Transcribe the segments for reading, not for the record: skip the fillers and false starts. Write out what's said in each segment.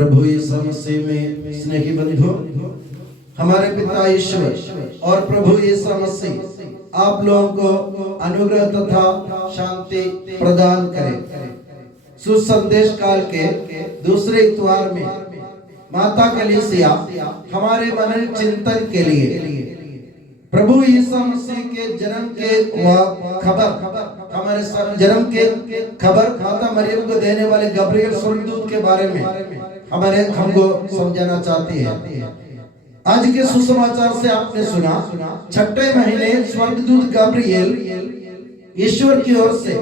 प्रभु यीशु मसीह में स्नेही बंधु, हमारे पिता ईश्वर और प्रभु यीशु मसीह आप लोगों को अनुग्रह तथा शांति प्रदान करे। सुसंदेश काल के दूसरे इतवार में माता कलीसिया हमारे मन चिंतन के लिए प्रभु यीशु मसीह के जन्म के खबर, हमारे जन्म के खबर माता मरियम को देने वाले गब्रियल स्वर्गदूत के बारे में हमको समझाना चाहती है। आज के सुसमाचार से आपने सुना, छठे महीने स्वर्गदूत गब्रियल ईश्वर की ओर से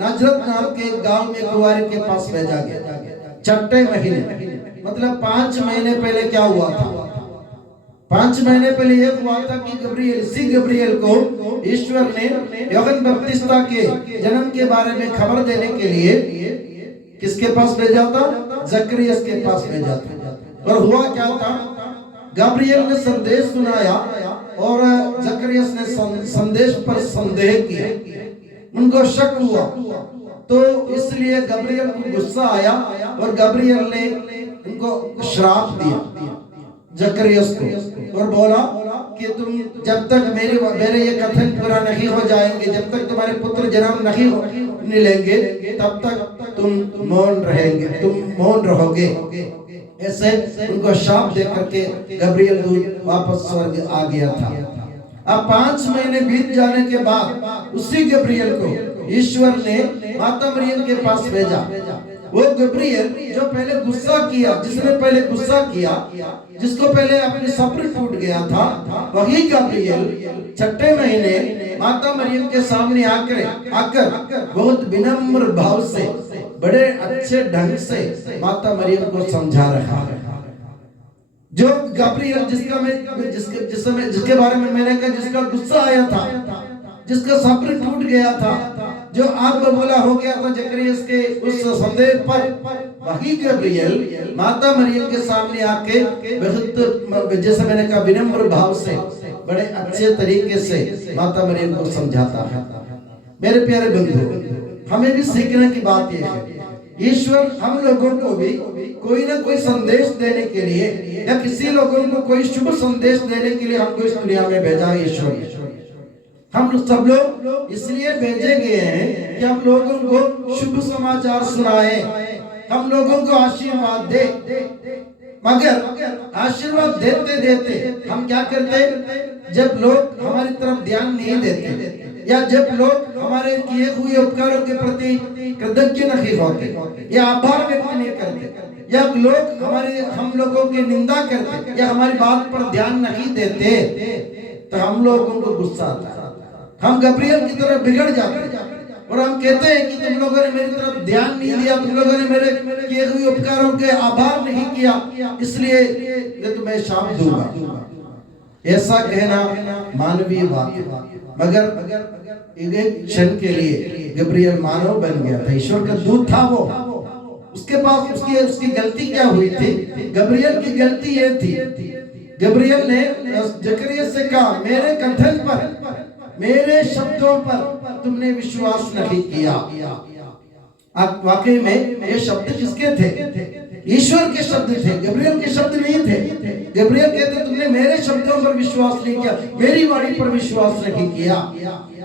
नाजरत नाम के गांव में कुंवारी के पास भेजा गया। छठे महीने मतलब 5 महीने पहले क्या हुआ था? 5 महीने पहले यह हुआ था कि गब्रियल को ईश्वर ने यूहन्ना बपतिस्ता के जन्म के बारे में खबर देने के लिए किसके पास भेजा था? जकरियस के पास भेजा था। और हुआ क्या था? गब्रियल ने संदेश सुनाया और जकरियस ने संदेश पर संदेह किया, उनको शक हुआ, तो इसलिए गब्रियल को गुस्सा आया और गब्रियल ने उनको श्राप दिया जकरियस को और बोला कि तुम जब तक मेरे ये कथन पूरा नहीं हो जाएंगे, जब तक तुम्हारे पुत्र जन्म नहीं लेंगे, तब तक तुम मौन रहोगे। ऐसे उनको शाप दे करके गब्रियल दूत वापस स्वर्ग आ गया था। अब 5 महीने बीत जाने के बाद उसी गब्रियल को ईश्वर ने माता मरियम के पास भेजा। वो गब्रियल जो पहले गुस्सा किया, जिसने पहले गुस्सा किया, जिसको पहले अपनी सब्र टूट गया था, वही गब्रियल छठे महीने माता मरियम के सामने आकर बहुत विनम्र भाव से, बड़े अच्छे ढंग से माता मरियम को समझा रहा है। जो गब्रियल जिसके बारे में मैंने कहा, जिसका गुस्सा आया था, जिसका सब्र टूट गया था, जो आग बबूला हो गया था जकरियस के उस संदेह पर, वही गब्रियल माता मरियम के सामने आके बहुत, जैसे मैंने कहा, विनम्र भाव से, बड़े अच्छे तरीके से माता मरियम को समझाता है। मेरे प्यारे बंधु, हमें भी सीखने की बात यह है, ईश्वर हम लोगों को भी कोई ना कोई संदेश देने के लिए या किसी लोगों को कोई शुभ संदेश देने के लिए हमको इस दुनिया में भेजा ईश्वर। हम सब लोग इसलिए भेजे गए हैं कि हम लोगों को शुभ समाचार सुनाए, हम लोगों को आशीर्वाद दे। मगर आशीर्वाद देते देते हम क्या करते? जब लोग हमारी तरफ ध्यान नहीं देते या जब लोग हमारे किए हुए उपकारों के प्रति कृतज्ञ नहीं होते या आभार व्यक्त नहीं करते या लोग हम लोगों की निंदा करते या हमारी बात पर ध्यान नहीं देते, तो हम लोगों को गुस्सा आता है। हम गब्रियल की तरह बिगड़ जाते और हम कहते हैं कि तुम लोगों ने मेरी तरफ ध्यान नहीं दिया, तुम लोगों ने मेरे किए हुए उपकारों के आभार नहीं किया, इसलिए मैं तुम्हें शाप दूंगा। ऐसा कहना मानवीय बात है, मगर एक क्षण के लिए गब्रियल मानव बन गया था, ईश्वर का दूत था वो। उसके पास उसकी गलती क्या हुई थी? गब्रियल की गलती ये थी, गब्रियल ने जकरियस से कहा, मेरे कथन पर, मेरे शब्दों पर तुमने विश्वास नहीं किया। वाकई में ये शब्द किसके थे? ईश्वर के शब्द थे, गब्रियल के शब्द नहीं थे। गब्रियल कहते तुमने मेरे शब्दों पर विश्वास नहीं किया, मेरी वाणी पर विश्वास नहीं किया।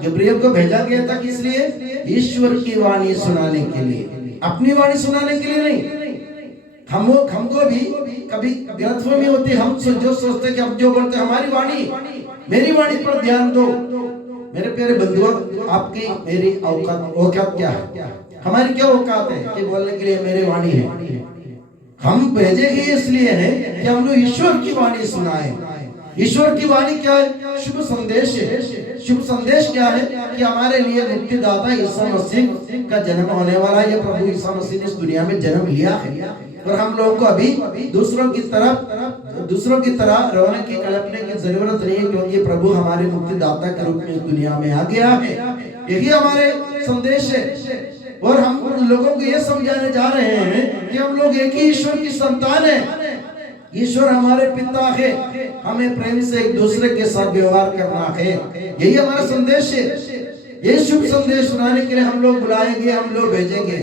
गब्रियल को भेजा गया था किस लिए? ईश्वर की वाणी सुनाने के लिए, अपनी वाणी सुनाने के लिए नहीं। हमको भी कभी गलतफहमी होती है, हम जो सोचते कि हम जो बोलते हमारी वाणी, मेरी वाणी पर ध्यान दो। मेरे प्यारे बंधुओं, आपकी मेरी औकात क्या है? हमारी क्या औकात है कि बोलने के लिए मेरी वाणी है? हम भेजे ही इसलिए हैं कि हम लोग ईश्वर की वाणी सुनाएं। ईश्वर की वाणी क्या है? शुभ संदेश है। शुभ संदेश क्या है? कि हमारे लिए मुक्तिदाता यीशु मसीह का जन्म होने वाला है। प्रभु यीशु मसीह ने इस दुनिया में जन्म लिया है और हम लोगों को अभी दूसरों की तरह रोने की कल्पने की जरूरत नहीं है, क्योंकि प्रभु हमारे मुक्तिदाता के रूप में इस दुनिया में आ गया है। यही हमारे संदेश है और हम लोगों को ये समझाने जा रहे हैं कि हम लोग एक ही ईश्वर की संतान है। ईश्वर हमारे पिता है, हमें प्रेम से एक दूसरे के साथ व्यवहार करना है। यही हमारा संदेश है। ये शुभ संदेश सुनाने के लिए हम लोग बुलाएंगे, हम लोग भेजेंगे,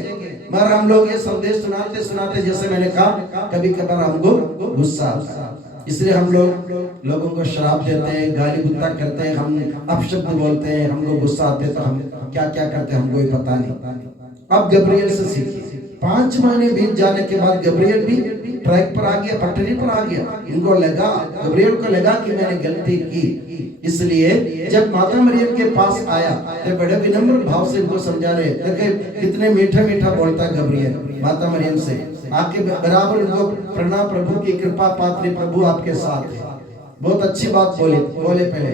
मगर हम लोग ये संदेश सुनाते सुनाते, जैसे मैंने कहा, कभी कभार हमको गुस्सा आता है, इसलिए हम लोग लोगों को श्राप देते हैं, गाली गुत्ता करते हैं, हम अपशब्द बोलते हैं, हमको गुस्सा आते तो हम क्या क्या करते हैं हमको ही पता नहीं। अब गब्रियल से सीखिए। 5 महीने बीत जाने के बाद गब्रियल भी ट्रैक पर आ गया, पटरी पर आ गया। इनको लगा, गब्रियल को लगा कि मैंने गलती की, इसलिए जब माता मरियम के पास आया तो बड़े विनम्र भाव से इनको समझा रहे। देखिए कितने मीठा मीठा बोलता है गब्रियल माता मरियम से, आके बराबर उनको प्रणाम, प्रभु की कृपा पात्र, प्रभु आपके साथ है, बहुत अच्छी बात बोले पहले।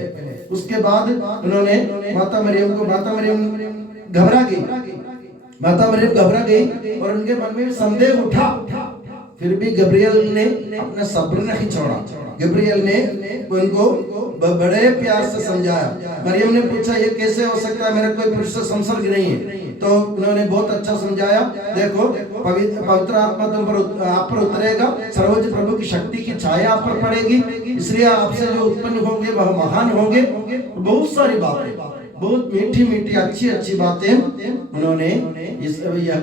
उसके बाद उन्होंने माता मरियम घबरा गई, माता मरियम घबरा गई और उनके मन में संदेह उठा। फिर भी गब्रियल ने अपना सब्र नहीं छोड़ा। गब्रियल ने उनको बड़े प्यार से समझाया। मरियम ने पूछा ये कैसे हो सकता है, मेरा कोई पुरुष से संसर्ग नहीं है। तो उन्होंने बहुत अच्छा समझाया, देखो पवित्र आत्मा तुम पर आप पर उतरेगा, सर्वोच्च प्रभु की शक्ति की छाया आप पर पड़ेगी, इसलिए आपसे जो उत्पन्न होंगे वह महान होंगे। बहुत सारी बातें, बहुत मीठी मीठी अच्छी अच्छी बातें उन्होंने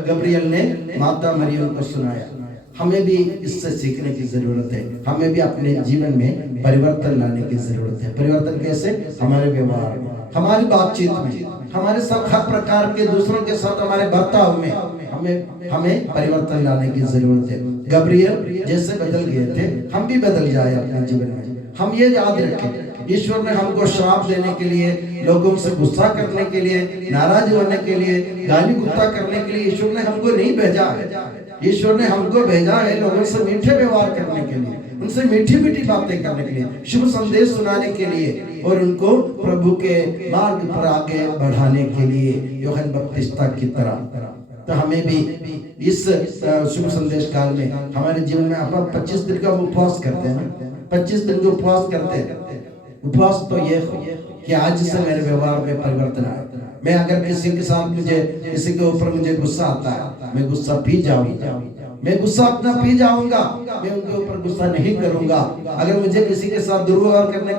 गब्रियल ने माता मरियम को सुनाया। हमें भी इससे सीखने की जरूरत है, हमें भी अपने जीवन में परिवर्तन लाने की जरूरत है। परिवर्तन कैसे? हमारे व्यवहार में, हमारी बातचीत में, हमारे सब हर प्रकार के दूसरों के साथ हमारे बर्ताव में हमें परिवर्तन लाने की जरूरत है। गब्रियल जैसे बदल गए थे, हम भी बदल जाए अपने जीवन में। हम ये याद रखें, ईश्वर ने हमको श्राप देने के लिए, लोगों से गुस्सा करने के लिए, नाराज होने के लिए, गाली गुस्सा करने के लिए ईश्वर ने हमको नहीं भेजा है। ईश्वर ने हमको भेजा है लोगों से मीठे व्यवहार करने के लिए, उनसे मीठी मीठी बातें करने के लिए, शुभ संदेश सुनाने के लिए और उनको प्रभु के मार्ग पर आगे बढ़ाने के लिए, यूहन्ना बपतिस्ता की तरह। तो हमें भी इस शुभ संदेश काल में हमारे जीवन में अपन 25 दिन का उपवास करते हैं, 25 दिन का उपवास करते हैं। उपवास तो ये हो कि आज से मेरे व्यवहार में परिवर्तन आए। मैं अगर किसी के साथ किसी के ऊपर मुझे गुस्सा आता है, मैं गुस्सा पी जाऊंगा, मैं गुस्सा अपना पी जाऊंगा, मैं उनके ऊपर गुस्सा नहीं करूंगा। अगर मुझे किसी के साथ दुर्व्यवहार करने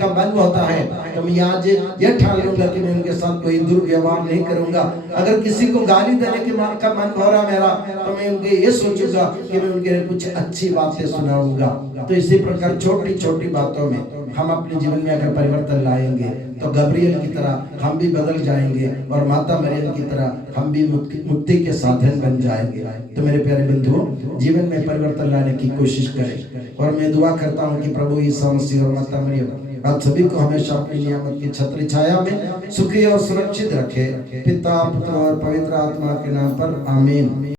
का मन होता है तो मैं आज ये ठान लूंगा कि मैं उनके साथ कोई दुर्व्यवहार नहीं करूंगा। अगर किसी को गाली देने का मन हो रहा मेरा तो मैं उनके ये सोचूंगा कि मैं उनके कुछ अच्छी बातें सुनाऊंगा। तो इसी प्रकार छोटी छोटी बातों में हम अपने जीवन में अगर परिवर्तन लाएंगे तो गब्रियल की तरह हम भी बदल जाएंगे और माता मरियम की तरह हम भी मुक्ति के साधन बन जाएंगे। तो मेरे प्यारे बंधुओं, जीवन में परिवर्तन लाने की कोशिश करें और मैं दुआ करता हूं कि प्रभु यीशु मसीह और माता मरियम आप सभी को हमेशा अपनी नियामत की छत्र छाया में सुखी और सुरक्षित रखे। पिता, पुत्र और पवित्र आत्मा के नाम पर आमीन।